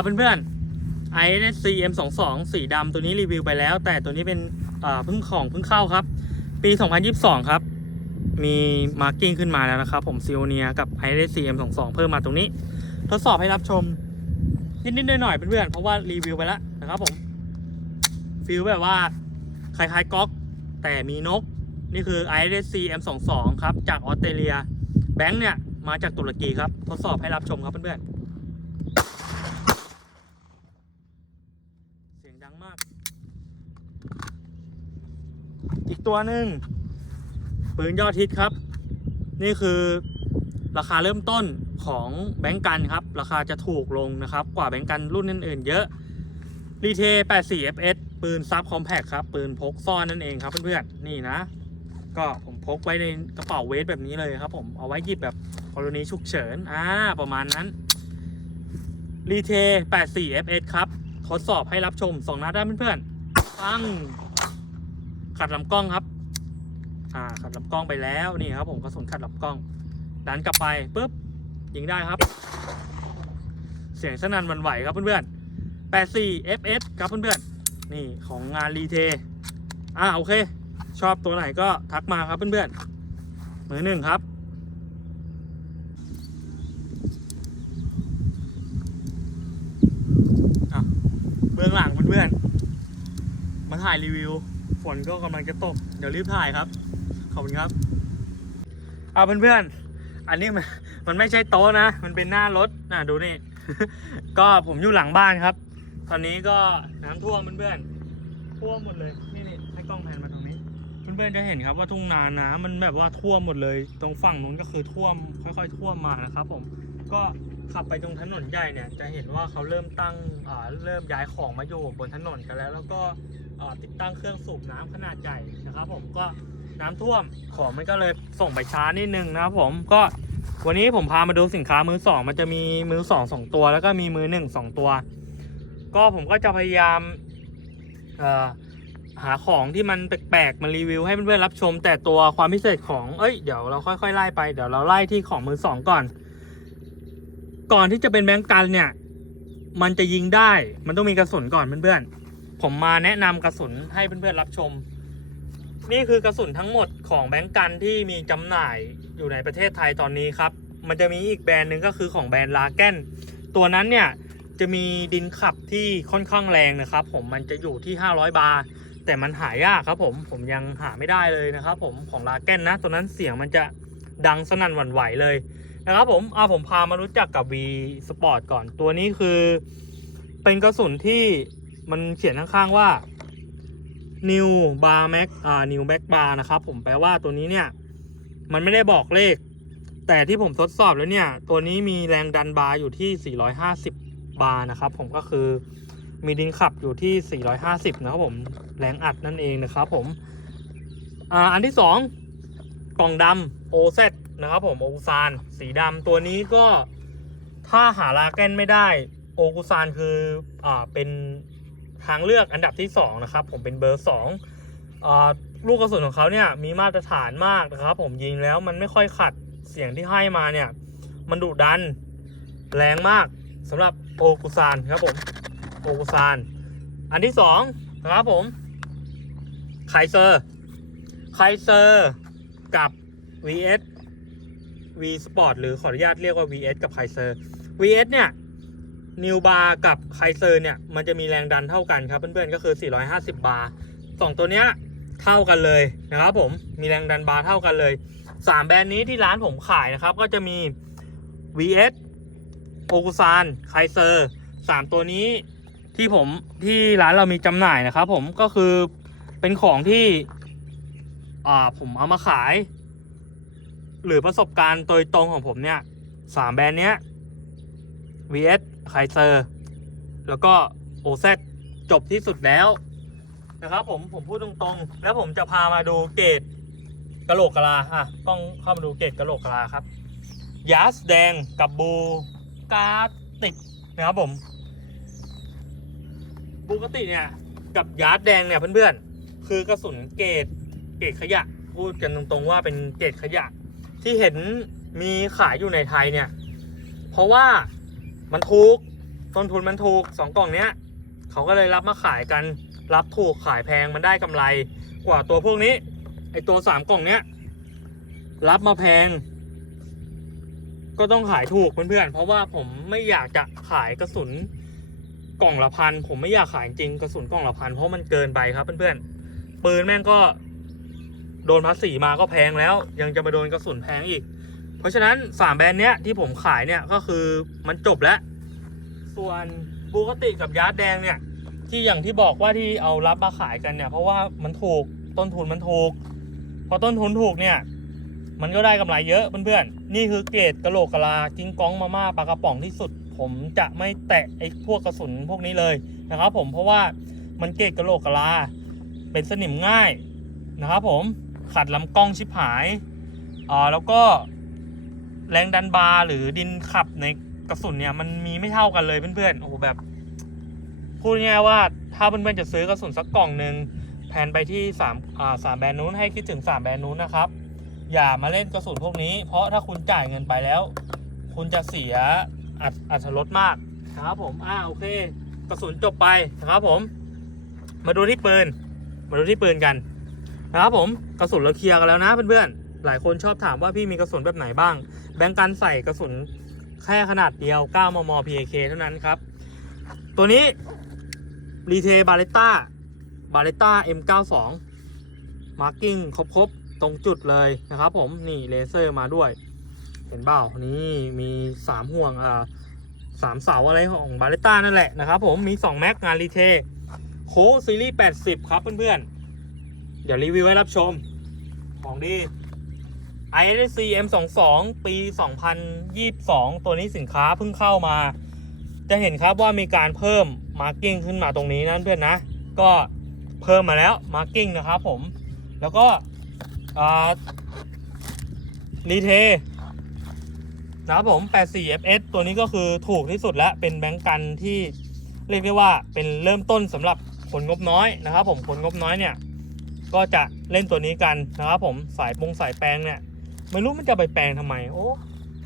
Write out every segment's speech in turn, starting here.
ครับเพื่อนๆ ISC M22 สีดำตัวนี้รีวิวไปแล้ว แต่ตัวนี้เป็นเพิ่งของเพิ่งเข้าครับ ปี 2022 ครับ มีมาร์กิ้งขึ้นมาแล้วนะครับ ผมซีโอเนียกับ ISC M22 เพิ่มมาตรงนี้ ทดสอบให้รับชม นิดๆหน่อยๆเพื่อนๆเพราะว่ารีวิวไปแล้วนะครับผมฟิลแบบว่าคล้ายๆก๊อก แต่มีนกนี่คือ ISC M22 ครับ จากออสเตรเลีย แบงค์เนี่ย มาจากตุรกีครับ ทดสอบให้รับชมครับเพื่อนๆ เสียงดังมาก อีกตัวหนึ่งปืนยอดฮิตครับ นี่คือราคาเริ่มต้นของแบงก์กันครับ ราคาจะถูกลงนะครับ กว่าแบงก์กันรุ่นอื่นๆเยอะรีเท84 fs ปืนซับคอมแพคครับ ปืนพกซ่อนนั่นเองครับเพื่อนๆนี่นะ ก็ผมพกไว้ในกระเป๋าเวทแบบนี้เลยครับ ผมเอาไว้หยิบแบบกรณีฉุกเฉินอ่าประมาณนั้นรีเท84 fs ครับ ทดสอบให้รับชมสองนัดได้เพื่อนๆปังขัดลำกล้องครับ อ่าขัดลำกล้องไปแล้วนี่ครับ ผมกระสุนขัดลำกล้อง ดันกลับไปปุ๊บยิงได้ครับ เสียงสนั่นวันไหวครับเพื่อนๆ84 fs ครับเพื่อนๆนี่ของงานรีเทอ่าโอเค ชอบตัวไหนก็ทักมาครับเพื่อนๆมือหนึ่งครับ อะเบื้องหลังเพื่อนๆ มาถ่ายรีวิว ฝนก็กำลังจะตก เดี๋ยวรีบถ่ายครับ ขอบคุณครับ เอาเพื่อนๆ อันนี้มันมันไม่ใช่โต๊ะนะ มันเป็นหน้ารถน่ะดูนี่ ก็ผมอยู่หลังบ้านครับ ตอนนี้ก็น้ำท่วมเพื่อนๆ ท่วมหมดเลย นี่นี่ให้กล้องแพนมาตรงนี้ เพื่อนๆ จะเห็นครับว่าทุ่งนาน้ำมันแบบว่าท่วมหมดเลย ตรงฝั่งนู้นก็คือท่วม ค่อย ๆ ท่วมมานะครับ ผม ก็ ขับไปตรงถนนใหญ่เนี่ยจะเห็นว่าเขาเริ่มตั้งเริ่มย้ายของมาอยู่บนถนนกันแล้ว แล้วก็ติดตั้งเครื่องสูบน้ำขนาดใหญ่นะครับ ผมก็น้ำท่วมของมันก็เลยส่งไปช้านิดนึงนะครับผมก็วันนี้ผมพามาดูสินค้ามือสองมันจะมีมือสองสองตัว แล้วก็มีมือหนึ่งสองตัว ก็ผมก็จะพยายามหาของที่มันแปลกๆมารีวิวให้เพื่อนๆรับชม แต่ตัวความพิเศษของเอ้ยเดี๋ยวเราค่อยๆไล่ไปเดี๋ยวเราไล่ที่ของมือสองก่อน ก่อนที่จะเป็นแบงก์กันเนี่ย มันจะยิงได้ มันต้องมีกระสุนก่อนเพื่อนๆ ผมมาแนะนำกระสุนให้เพื่อนๆรับชม นี่คือกระสุนทั้งหมดของแบงก์กันที่มีจำหน่ายอยู่ในประเทศไทยตอนนี้ครับ มันจะมีอีกแบรนด์หนึ่งก็คือของแบรนด์ลาแกนตัวนั้นเนี่ยจะมีดินขับที่ค่อนข้างแรงนะครับ ผมมันจะอยู่ที่ 500 บาร์แต่มันหายากครับผมผมยังหาไม่ได้เลยนะครับ ผมของลาแกนนะตัวนั้นเสียงมันจะดังสนั่นหวั่นไหวเลย นะครับผมเอาผมพามารู้จักกับ V Sport ก่อนตัวนี้คือ เป็นกระสุนที่มันเขียนข้างๆว่า New Bar Max อ่า New Max Bar นะครับผมแปลว่าตัวนี้เนี่ย มันไม่ได้บอกเลข แต่ที่ผมทดสอบแล้วเนี่ย ตัวนี้มีแรงดันบาร์อยู่ที่ 450 บาร์นะครับผมก็คือมีดินขับอยู่ที่ 450 นะครับผมแรงอัดนั่นเองนะครับผมอ่าอันที่สองกล่องดำ OZ นะครับผมโอกุซานสีดำตัวนี้ก็ถ้าหาลาแกนไม่ได้ โอกุซานคืออ่าเป็นทางเลือกอันดับที่ 2 นะครับ ผมเป็นเบอร์2อ่าลูกกระสุนของเขาเนี่ยมีมาตรฐานมากนะครับ ผมยิงแล้วมันไม่ค่อยขัดเสียงที่ให้มาเนี่ย มันดุดันแรงมากสำหรับโอกุซานครับผมโอกุซานอันที่2นะครับผมไคเซอร์ไคเซอร์กับ VS V Sport หรือขออนุญาตเรียกว่า VS กับไคเซอร์ VS เนี่ยนิวบาร์กับไคเซอร์เนี่ย มันจะมีแรงดันเท่ากันครับ เพื่อนๆ ก็คือ 450 บาร์สองตัวเนี้ยเท่ากันเลยนะครับผม มีแรงดันบาร์เท่ากันเลย 3 แบรนด์นี้ที่ร้านผมขายนะครับ ก็จะมี VS โอกุซานไคเซอร์สามตัวนี้ที่ผมที่ร้านเรามีจำหน่ายนะครับผมก็คือเป็นของที่อ่าผมเอามาขาย หรือประสบการณ์โดยตรงของผมเนี่ยสามแบรนด์เนี้ย VS ไคเซอร์แล้วก็ OZ จบที่สุดแล้วนะครับผมผมพูดตรงๆ แล้วผมจะพามาดูเกรดกะโหลกกะลาอะต้องเข้ามาดูเกรดกะโหลกกะลาครับยาสแดงกับบูกาติกนะครับผมบูกาติเนี่ยกับยาสแดงเนี่ยเพื่อนๆ คือกระสุนเกรดเกรดขยะพูดกันตรงๆว่าเป็นเกรดขยะ ที่เห็นมีขายอยู่ในไทยเนี่ย เพราะว่ามันถูกต้นทุนมันถูกสองกล่องเนี้ยเขาก็เลยรับมาขายกันรับถูกขายแพงมันได้กำไร กว่าตัวพวกนี้ ไอตัวสามกล่องเนี้ย รับมาแพง ก็ต้องขายถูกเพื่อนๆเพราะว่าผมไม่อยากจะขายกระสุนกล่องละพันผมไม่อยากขายจริงกระสุนกล่องละพันเพราะมันเกินไปครับเพื่อนๆปืนแม่งก็ โดนภาษีมาก็แพงแล้ว ยังจะมาโดนกระสุนแพงอีก เพราะฉะนั้นสามแบรนด์เนี้ยที่ผมขายเนี่ยก็คือมันจบแล้ว ส่วนบูกติกับยาร์ดแดงเนี่ย ที่อย่างที่บอกว่าที่เอารับมาขายกันเนี่ย เพราะว่ามันถูกต้นทุนมันถูกพอต้นทุนถูกเนี่ย มันก็ได้กำไรเยอะเพื่อนๆนี่คือเกรดกะโหลกกะลากิ้งก้องมาม่าปลากระป๋องที่สุด ผมจะไม่แตะไอ้พวกกระสุนพวกนี้เลยนะครับผมเพราะว่ามันเกรดกะโหลกกะลาเป็นสนิมง่ายนะครับผม ขัดลำกล้องชิบหายอ่าแล้วก็แรงดันบาร์หรือดินขับในกระสุนเนี่ยมันมีไม่เท่ากันเลยเพื่อนๆโอ้โหแบบพูดง่ายๆว่าถ้าเพื่อนๆจะซื้อกระสุนสักกล่องหนึ่งแผนไปที่สามอ่าสามแบรนด์นู้นให้คิดถึงสามแบรนด์นู้นนะครับ อย่ามาเล่นกระสุนพวกนี้ เพราะถ้าคุณจ่ายเงินไปแล้ว คุณจะเสียอัดอัตรถรสมากครับผมอ่าโอเค กระสุนจบไปนะครับผม มาดูที่ปืน มาดูที่ปืนกัน นะครับผมกระสุนเราเคลียร์กันแล้วนะเพื่อนๆหลายคนชอบถามว่าพี่มีกระสุนแบบไหนบ้าง แบงกันใส่กระสุนแค่ขนาดเดียว 9 มม PAK เท่านั้นครับ ตัวนี้รีเทบาเลต้าบาเลต้า M92 มาร์กิ้งครบๆ ตรงจุดเลยนะครับผมนี่เลเซอร์มาด้วย เห็นเปล่านี่มี 3 ห่วงอ่าสามเสาอะไรของบาเลต้านั่นแหละนะครับผมมี 2 แม็กงานรีเทโคซีรีส์80 ครับเพื่อนๆ ดี๋ยวรีวิวให้รับชม ของดี ISC M22 ปี 2022 ตัวนี้สินค้าเพิ่งเข้ามา จะเห็นครับว่ามีการเพิ่มมาร์กิ้งขึ้นมาตรงนี้นะเพื่อนนะ ก็เพิ่มมาแล้วมาร์กิ้งนะครับผม แล้วก็รีเทนะครับผม 84 FS ตัวนี้ก็คือถูกที่สุดแล้ว เป็นแบงก์กันที่เรียกได้ว่าเป็นเริ่มต้นสำหรับคนงบน้อยนะครับผม คนงบน้อยเนี่ย ก็จะเล่นตัวนี้กันนะครับผมสายปงสายแปลงเนี่ย ไม่รู้มันจะไปแปลงทำไม โอ้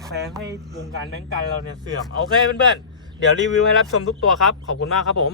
แปลงให้วงการแบงก์กันเราเนี่ยเสื่อม โอเคเพื่อนๆเดี๋ยวรีวิวให้รับชมทุกตัวครับ ขอบคุณมากครับผม